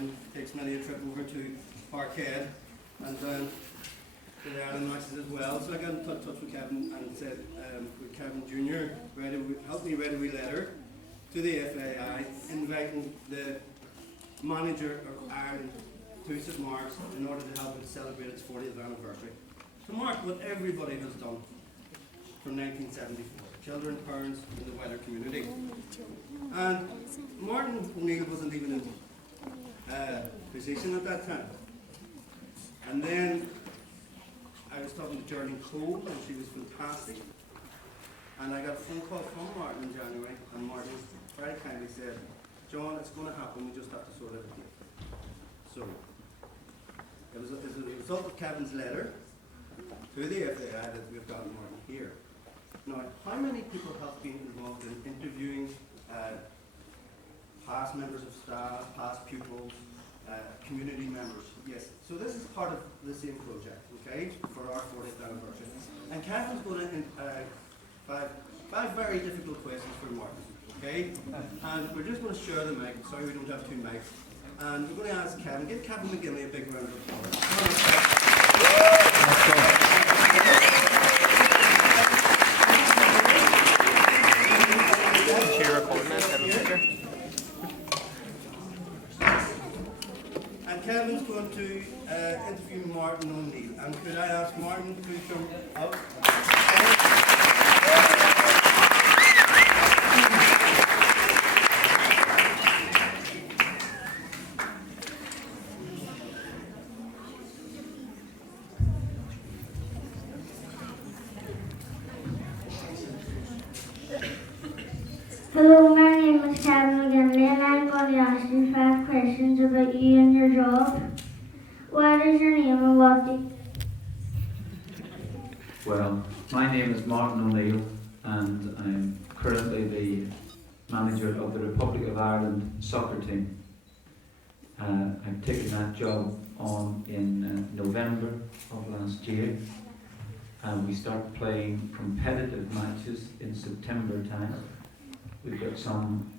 Kevin takes many a trip over to Parkhead and to the Ireland matches as well. So I got in touch with Kevin and said, with Kevin Jr., help me write a wee letter to the FAI inviting the manager of Ireland to St Mark's in order to help it celebrate its 40th anniversary. To mark what everybody has done from 1974, children, parents in the wider community. And Martin O'Neill wasn't even in position at that time. And then I was talking to Geraldine Cole, and she was fantastic. And I got a phone call from Martin in January, and Martin very kindly said, John, it's going to happen, we just have to sort out a date. So, it was as a result of Kevin's letter to the FAI that we've got Martin here. Now, how many people have been involved in interviewing past members of staff, past pupils, community members? Yes. So this is part of the same project, okay, for our 40th anniversary. And Kevin's going to five very difficult questions for Martin, okay? And we're just going to share the mic. Sorry, we don't have two mics. And we're going to ask Kevin. Give Kevin McGinley a big round of applause. And Kevin's going to interview Martin O'Neill. And could I ask Martin to come up? Hello, my name is Kevin McGinley and I'm going to ask you 5 questions about you and your job. What is your name and what do Well, my name is Martin O'Neill and I'm currently the manager of the Republic of Ireland soccer team. I've taken that job on in November of last year, and we start playing competitive matches in September time. We've got some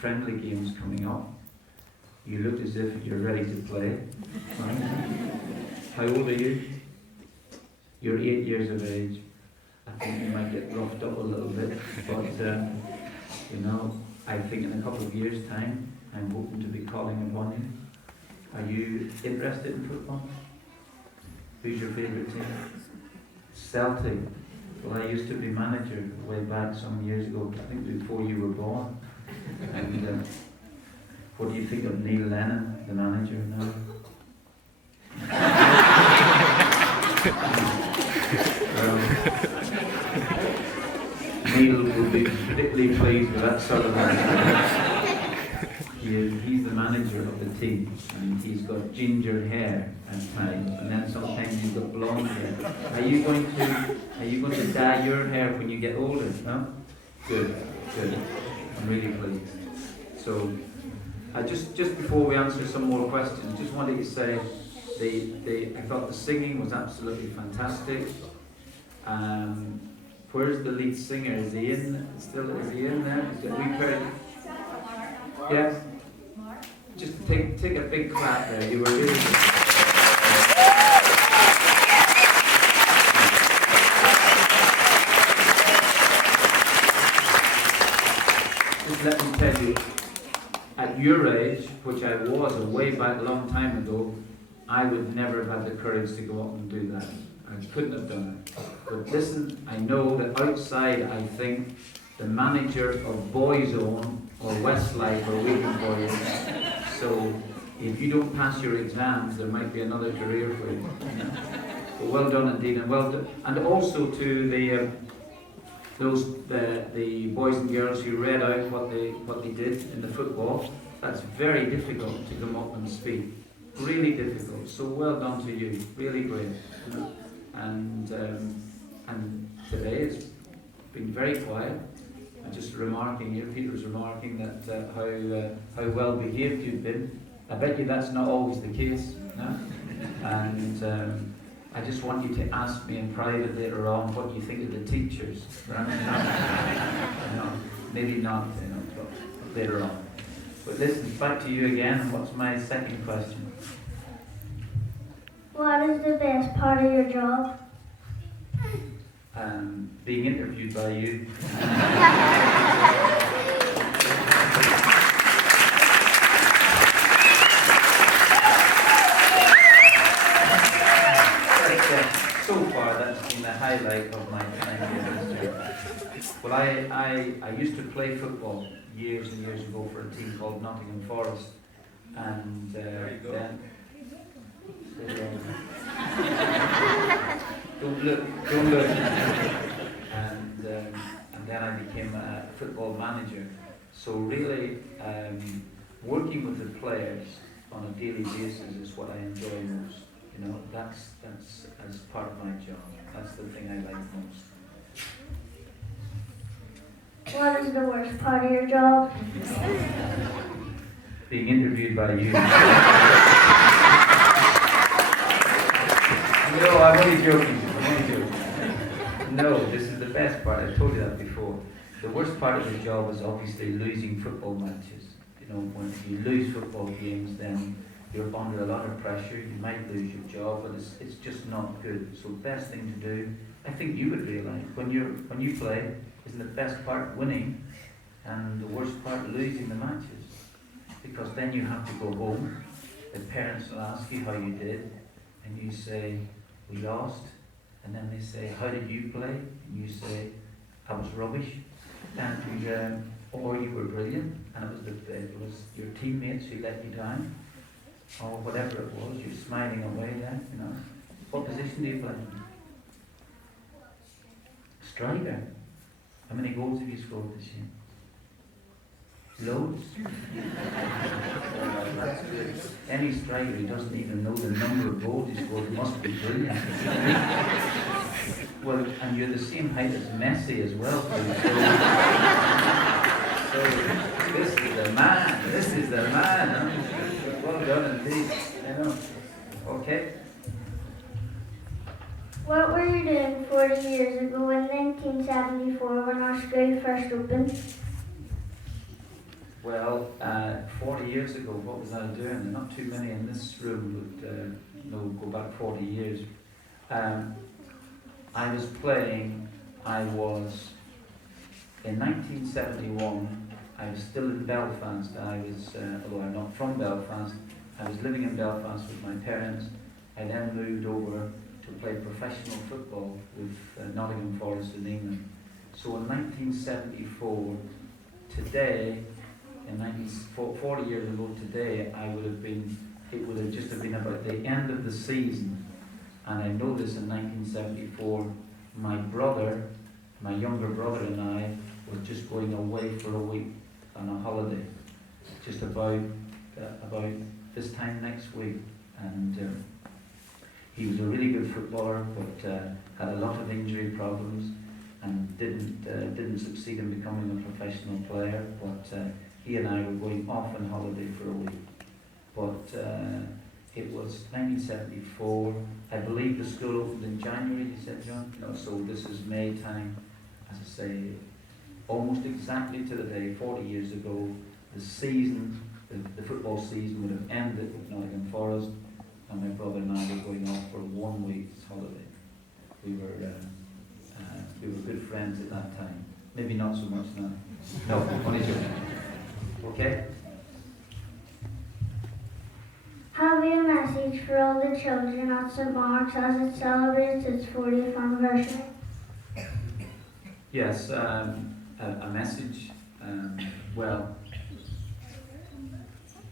friendly games coming up. You look as if you're ready to play. How old are you? You're 8 years of age. I think you might get roughed up a little bit, but you know, I think in a couple of years' time, I'm hoping to be calling upon you. Are you interested in football? Who's your favourite team? Celtic. Well, I used to be manager way back some years ago, I think before you were born. And what do you think of Neil Lennon, the manager now? Neil will be particularly pleased with that sort of answer. He's the manager of the team, and he's got ginger hair at times, and then sometimes he's got blonde hair. Are you going to dye your hair when you get older? No? Good. I'm really pleased. So, just before we answer some more questions, just wanted to say I thought the singing was absolutely fantastic. Where's the lead singer? Is he in? Is he in there? Yes. Just take a big clap there. You were really good. Just let me tell you, at your age, which I was a way back a long time ago, I would never have had the courage to go up and do that. I couldn't have done it. But listen, I know that outside, I think the manager of Boyzone or Westlife are waiting for you. So if you don't pass your exams, there might be another career for you. But well done indeed, and well done. And also to the boys and girls who read out what they did in the football. That's very difficult to come up and speak. Really difficult. So well done to you. Really great. And today it's been very quiet. I'm just remarking here, Peter was remarking that how well behaved you've been. I bet you that's not always the case. No? And I just want you to ask me in private later on what you think of the teachers. Right? No, maybe not, but later on. But listen, back to you again. And what's my second question? What is the best part of your job? Being interviewed by you. So far, that's been the highlight of my time here this year. Well, I used to play football years and years ago for a team called Nottingham Forest, and then don't look. And then I became a football manager. So really, working with the players on a daily basis is what I enjoy most. You know, that's as part of my job. That's the thing I like most. What is the worst part of your job? Being interviewed by you. No, I'm only joking. No, this is the best part. I told you that before. The worst part of the job is obviously losing football matches. You know, when you lose football games, then you're under a lot of pressure. You might lose your job, but it's just not good. So the best thing to do, I think you would realise, when you play, isn't the best part winning, and the worst part losing the matches, because then you have to go home. The parents will ask you how you did, and you say, "We lost." And then they say, "How did you play?" And you say, "I was rubbish," and or you were brilliant, and it was your teammates who let you down, or whatever it was. You're smiling away then, you know. What position do you play? Striker. How many goals have you scored this year? Loads. That's good. Any striker who doesn't even know the number of goals he scored must be brilliant. Well, and you're the same height as Messi as well. So this is the man. This is the man. Huh? Well done indeed. You know. Okay. What were you doing 40 years ago in 1974 when our school first opened? Well, 40 years ago, what was I doing? There are not too many in this room would go back 40 years. I was playing, in 1971, I was still in Belfast. Although I'm not from Belfast, I was living in Belfast with my parents. I then moved over to play professional football with Nottingham Forest in England. So in 1974, today, 40 years ago today, it would have just been about the end of the season. And I know this in 1974, my younger brother and I were just going away for a week on a holiday, just about this time next week. And he was a really good footballer, but had a lot of injury problems and didn't succeed in becoming a professional player. But he and I were going off on holiday for a week. But it was 1974. I believe the school opened in January, you said, John? No, so this is May time. As I say, almost exactly to the day, 40 years ago, the season, the football season would have ended with Nottingham Forest, and my brother and I were going off for 1 week's holiday. We were good friends at that time. Maybe not so much now. No, only joking. Okay? Have you a message for all the children at St. Mark's as it celebrates its 40th anniversary? Yes, a message. Well,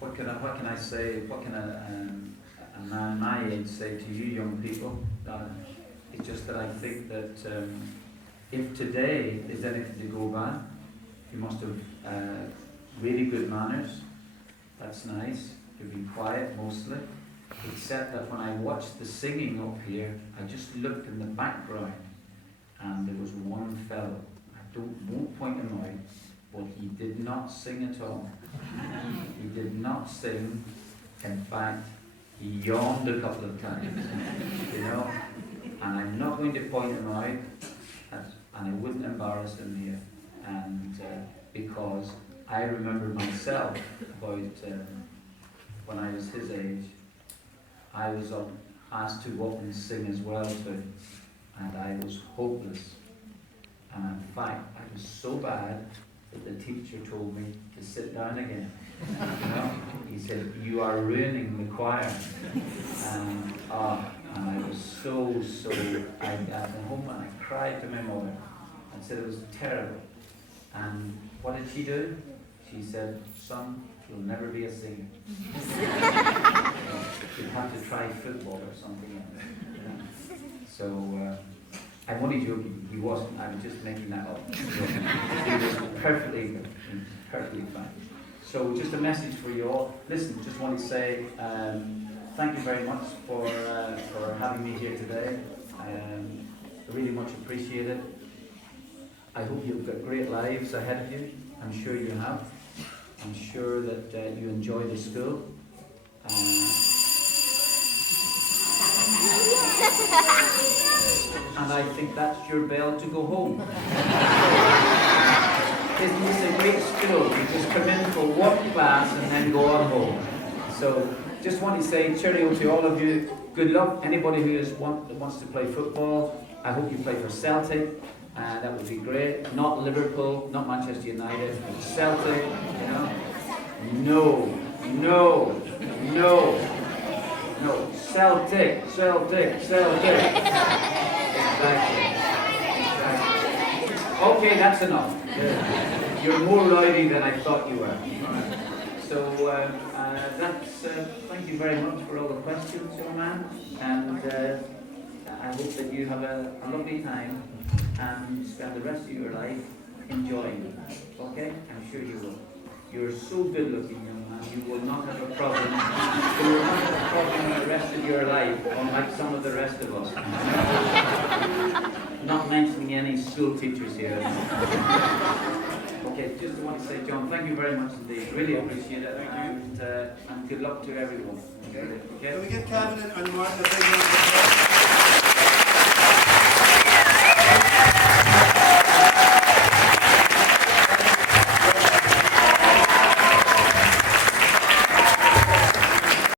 what can I say? What can a man my age say to you young people? It's just that I think that if today is anything to go by, you must have really good manners. That's nice. You've been quiet mostly, except that when I watched the singing up here, I just looked in the background, and there was one fellow. I won't point him out, but he did not sing at all. He did not sing. In fact, he yawned a couple of times, you know. And I'm not going to point him out, and I wouldn't embarrass him here, and because I remember myself about when I was his age, I was asked to go up and sing as well too, and I was hopeless. And in fact, I was so bad that the teacher told me to sit down again. You know? He said, "You are ruining the choir." And I was so, I went home and I cried to my mother and said it was terrible. And what did she do? She said, "Son, you'll never be a singer. You'll have to try football or something else." You know? So, I'm only joking. He wasn't. I was just making that up. He was perfectly fine. So, just a message for you all. Listen, just want to say thank you very much for having me here today. I really much appreciate it. I hope you've got great lives ahead of you. I'm sure you have. I'm sure that you enjoy the school. And I think that's your bell to go home. Isn't this a great school? You just come in for one class and then go on home. So just want to say cheerio to all of you. Good luck. Anybody who wants to play football, I hope you play for Celtic. That would be great. Not Liverpool, not Manchester United, but Celtic, you know. No. Celtic. Exactly. Okay, that's enough. You're more rowdy than I thought you were. So thank you very much for all the questions, young man. And I hope that you have a lovely time and spend the rest of your life enjoying it. Okay? I'm sure you will. You're so good looking, young man. You will not have a problem. You will not have a problem with the rest of your life, unlike some of the rest of us. Not mentioning any school teachers here. Okay, just want to say, John, thank you very much indeed. Really appreciate it. And good luck to everyone. Okay? Can we give Kevin and Martin a big round of applause?